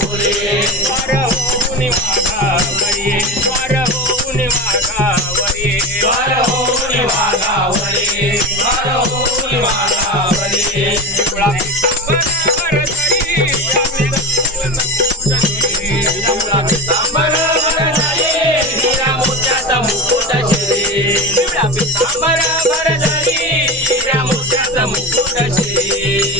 पुरे द्वार होऊन वाघावरी द्वार होऊन वाघावरी द्वार होऊन वाघावरी द्वार होऊन वाघावरी पिवळा पितांबर धरी पिवळा पितांबर धरी हिरा मोत्याचा मुकुट शिरी पिवळा पितांबर धरी हिरा मोत्याचा मुकुट शिरी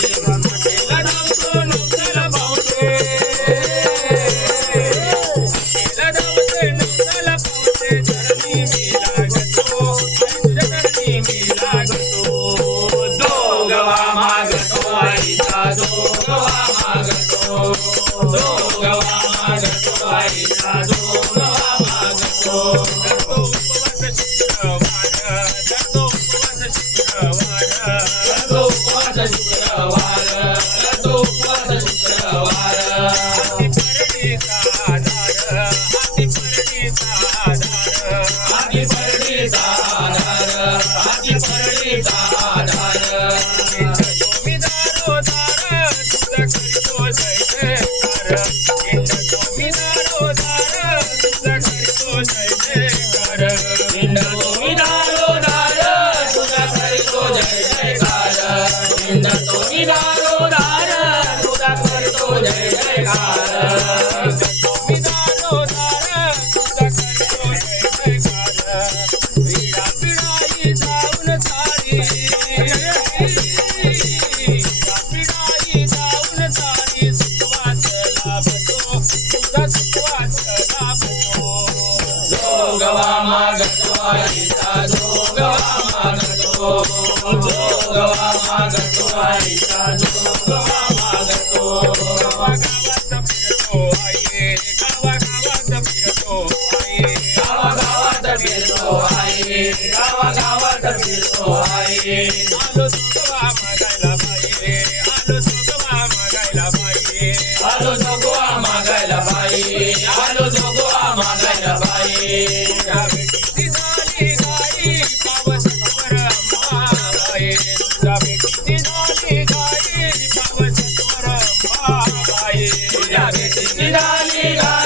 गावागावात फिरतो आहे आलो जोगवा मागायला बाई आलो जोगवा मागायला बाई आलो जोगवा मागायला बाई आलो जोगवा मागायला बाई तुझ्या बेटीची झाली गाई पावस वर माय तुझ्या बेटीची झाली गाई पावस वर माय तुझ्या बेटीची झाली गाई